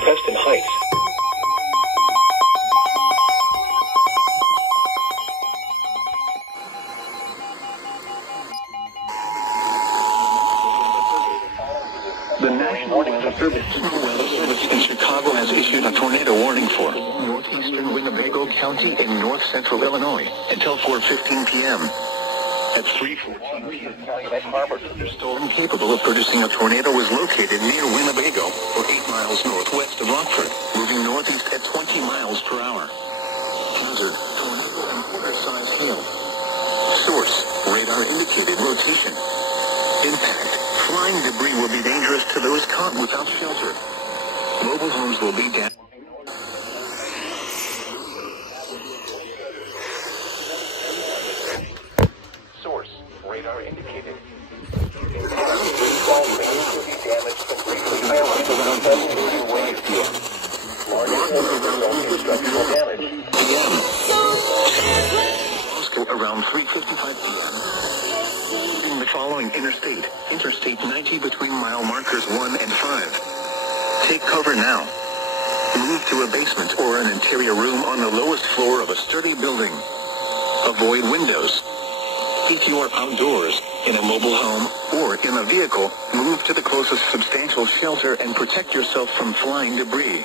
Preston Heights. The National Weather Service in Chicago has issued a tornado warning for northeastern Winnebago County in north-central Illinois until 4:15 p.m. At 3:14 p.m., a storm capable of producing a tornado was located near Winnebago, or 8 miles northwest of Rockford, moving northeast at 20 miles per hour. Hazard: tornado and quarter-size hail. Source: radar-indicated rotation. Impact: flying debris will be dangerous to those caught without shelter. Mobile homes will be damaged. Source: radar indicated. Around 3:55 p.m. The following Interstate 90 between mile markers 1 and 5. Take cover now. Move to a basement or an interior room on the lowest floor of a sturdy building. Avoid windows. If you are outdoors, in a mobile home, or in a vehicle, move to the closest substantial shelter and protect yourself from flying debris.